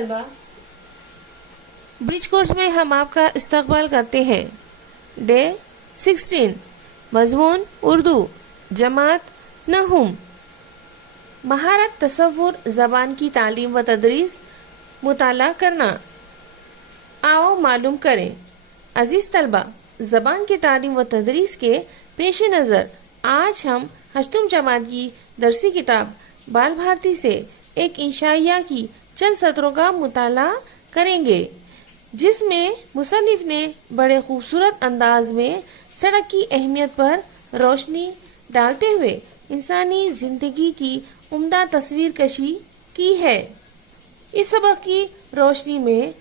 طلبہ، bridge course में हम आपका इस्तकबाल करते हैं। डे 16 मजमून उर्दू जमात नहुम। महारत तसव्वुर ज़बान की तालीम व तदरीस मुताला करना। आओ मालूम करें। अजीज़ तलबा, ज़बान की तालीम व तदरीस के पेश नज़र आज हम हश्तम जमात की दरसी किताब बाल भारती से एक इंशाइया की चंद सत्रों का मुताला करेंगे, जिसमें मुसन्निफ ने बड़े खूबसूरत अंदाज में सड़क की अहमियत पर रोशनी डालते हुए इंसानी जिंदगी की उम्दा तस्वीर कशी की है। इस सबक की रोशनी में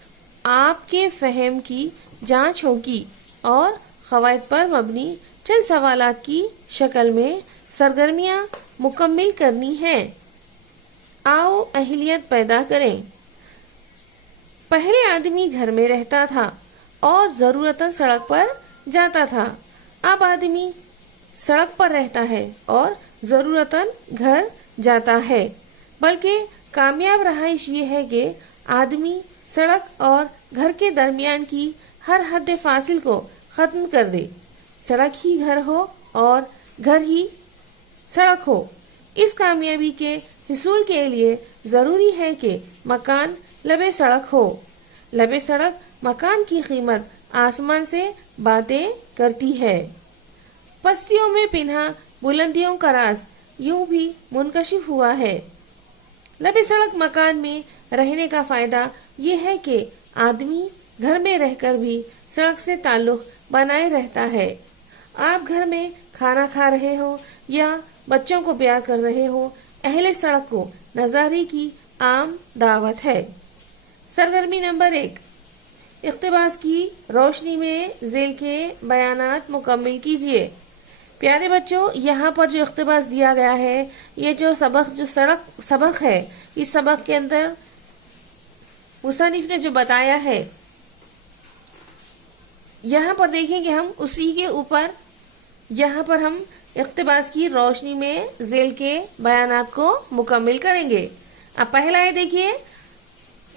आपके फ़हम की जांच होगी और क़वाइद पर मबनी चंद सवालात की शक्ल में सरगर्मियाँ मुकम्मिल करनी हैं। आओ अहलियत पैदा करें। पहले आदमी घर में रहता था और ज़रूरतन सड़क पर जाता था। अब आदमी सड़क पर रहता है और ज़रूरतन घर जाता है। बल्कि कामयाब रहाइश ये है कि आदमी सड़क और घर के दरमियान की हर हद फासिल को ख़त्म कर दे। सड़क ही घर हो और घर ही सड़क हो। इस कामयाबी के हुसूल के लिए ज़रूरी है कि मकान लबे सड़क हो। लबे सड़क मकान की कीमत आसमान से बातें करती है। पस्तियों में पिन्हा बुलंदियों का राज यूं भी मुनकशिफ हुआ है। लबे सड़क मकान में रहने का फ़ायदा ये है कि आदमी घर में रहकर भी सड़क से ताल्लुक़ बनाए रहता है। आप घर में खाना खा रहे हो या बच्चों को प्यार कर रहे हो, अहले सड़क को नज़ारे की आम दावत है। सरगर्मी नंबर 1, इक़्तिबास की रोशनी में ज़ेल के बयानात मुकम्मिल कीजिए। प्यारे बच्चों, यहाँ पर जो इक़्तिबास दिया गया है, ये जो सबक है, इस सबक के अंदर मुसन्निफ ने जो बताया है, यहाँ पर देखेंगे हम उसी के ऊपर यहाँ पर हम इक़्तिबास की रोशनी में ज़ेल के बयानात को मुकम्मिल करेंगे। अब पहला है, देखिए,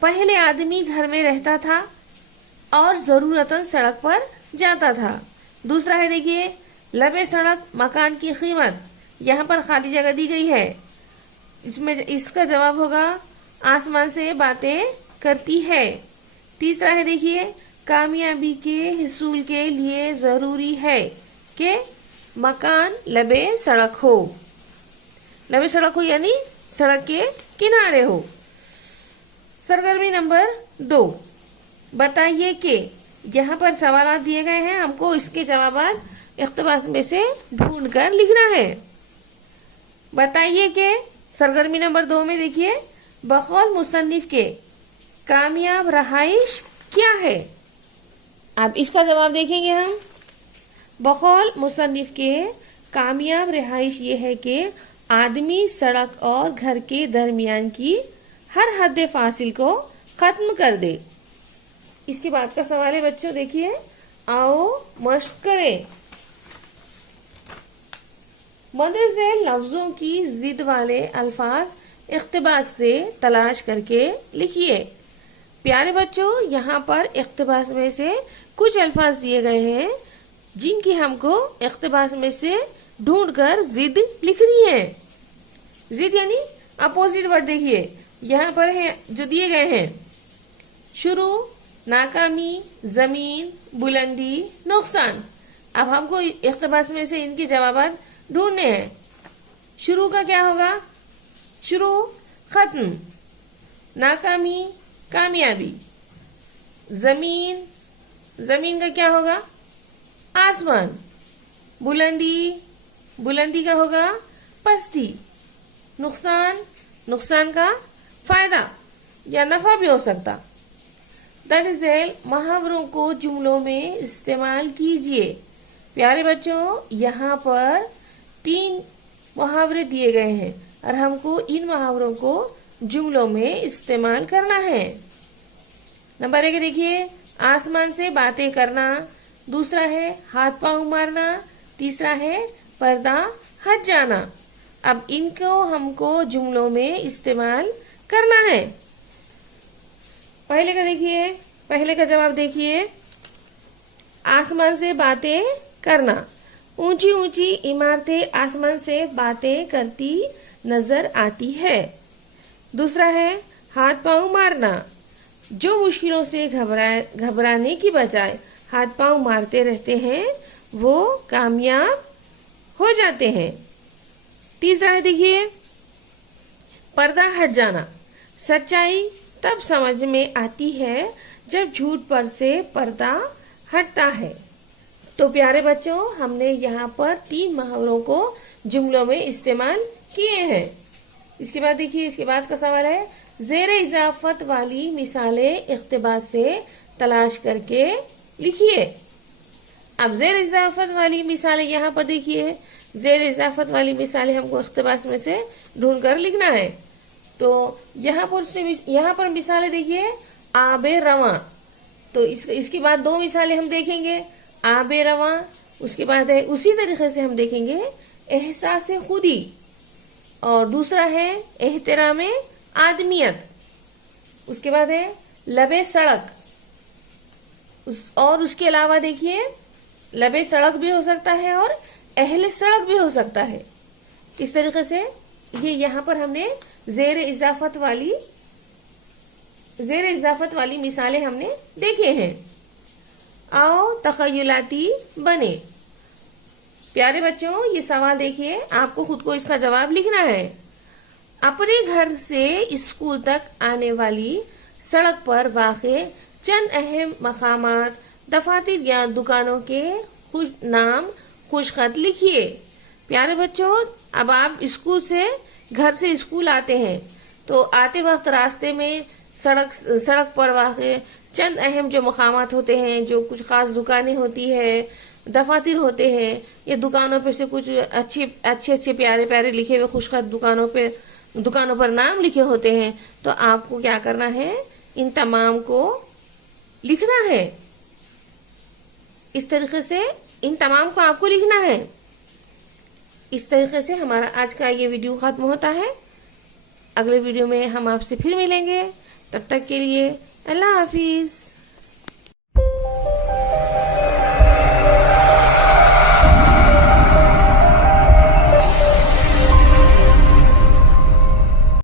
पहले आदमी घर में रहता था और ज़रूरतन सड़क पर जाता था। दूसरा है, देखिए, लबे सड़क मकान की कीमत। यहाँ पर खाली जगह दी गई है, इसमें इसका जवाब होगा आसमान से बातें करती है। तीसरा है, देखिए, कामयाबी के हुसूल के लिए ज़रूरी है कि मकान लबे सड़क हो। लबे सड़क हो यानी सड़क के किनारे हो। सरगर्मी नंबर 2, बताइए कि यहाँ पर सवाल दिए गए हैं, हमको इसके जवाब इक़्तिबास में से ढूंढकर लिखना है। बताइए कि सरगर्मी नंबर 2 में देखिए, बकौल मुसन्निफ के कामयाब रहाइश क्या है। अब इसका जवाब देखेंगे हम। बकौल मुसन्निफ के कामयाब रहाइश ये है कि आदमी सड़क और घर के दरमियान की हर हद फासिल को ख़त्म कर दे। इसके बाद का सवाल है बच्चों, देखिए, आओ मश्क करें। मदरसे लफ्ज़ों की जिद वाले अल्फाज इक़्तिबास से तलाश करके लिखिए। प्यारे बच्चों, यहाँ पर इक़्तिबास में से कुछ अल्फाज दिए गए हैं जिनकी हमको इक़्तिबास में से ढूंढकर जिद लिखनी है। जिद यानी अपोजिट वर्ड। देखिए, यहाँ पर है जो दिए गए हैं, शुरू, नाकामी, ज़मीन, बुलंदी, नुकसान। अब हमको इक़्तिबास में से इनके जवाब ढूंढने हैं। शुरू का क्या होगा? शुरू खत्म, नाकामी कामयाबी, जमीन, जमीन का क्या होगा? आसमान, बुलंदी, बुलंदी का होगा पस्ती, नुकसान, नुकसान का फायदा या नफा भी हो सकता। दर्ज झेल मुहावरों को जुमलों में इस्तेमाल कीजिए। प्यारे बच्चों, यहाँ पर 3 मुहावरे दिए गए हैं और हमको इन मुहावरों को जुमलों में इस्तेमाल करना है। नंबर 1 देखिए, आसमान से बातें करना। दूसरा है हाथ पांव मारना। तीसरा है पर्दा हट जाना। अब इनको हमको जुमलों में इस्तेमाल करना है। पहले का जवाब देखिए, आसमान से बातें करना। ऊंची ऊंची इमारतें आसमान से बातें करती नजर आती है। दूसरा है हाथ पांव मारना। जो मुश्किलों से घबराने की बजाय हाथ पांव मारते रहते हैं वो कामयाब हो जाते हैं। तीसरा है देखिए, पर्दा हट जाना। सच्चाई तब समझ में आती है जब झूठ पर से पर्दा हटता है। तो प्यारे बच्चों, हमने यहाँ पर 3 मुहावरों को जुमलों में इस्तेमाल किए हैं। इसके बाद देखिए, इसके बाद का सवाल है, ज़ेरे इजाफत वाली मिसालें इख्तिबास से तलाश करके लिखिए। अब ज़ेर इजाफत वाली मिसालें यहाँ पर देखिए, ज़ेर इजाफत वाली मिसालें हमको इख्तिबास में से ढूंढ कर लिखना है। तो यहाँ पर मिसालें देखिए, आबे रवां। तो इसके बाद 2 मिसालें हम देखेंगे, आबे रवां। उसके बाद है, उसी तरीके से हम देखेंगे एहसास खुदी, और दूसरा है एहतराम आदमियत। उसके बाद है लबे सड़क। और उसके अलावा देखिए, लबे सड़क भी हो सकता है और अहले सड़क भी हो सकता है। इस तरीके से ये यहाँ पर हमने ज़ेर इजाफत वाली मिसालें हमने देखे हैं। आओ तखयलाती बने। प्यारे बच्चों, ये सवाल देखिए, आपको खुद को इसका जवाब लिखना है। अपने घर से स्कूल तक आने वाली सड़क पर वाक़े चंद अहम मकामात, दफातर या दुकानों के खुशखत लिखिए। प्यारे बच्चों, अब आप घर से स्कूल आते हैं, तो आते वक्त रास्ते में सड़क पर वाक़े चंद अहम जो मकामात होते हैं, जो कुछ खास दुकानें होती है, दफातर होते हैं, ये दुकानों पे से कुछ अच्छे प्यारे प्यारे लिखे हुए खुशखत दुकानों पर नाम लिखे होते हैं। तो आपको क्या करना है, इन तमाम को लिखना है। इस तरीके से इन तमाम को आपको लिखना है। इस तरीके से हमारा आज का ये वीडियो खत्म होता है। अगले वीडियो में हम आपसे फिर मिलेंगे। तब तक के लिए अल्लाह हाफिज।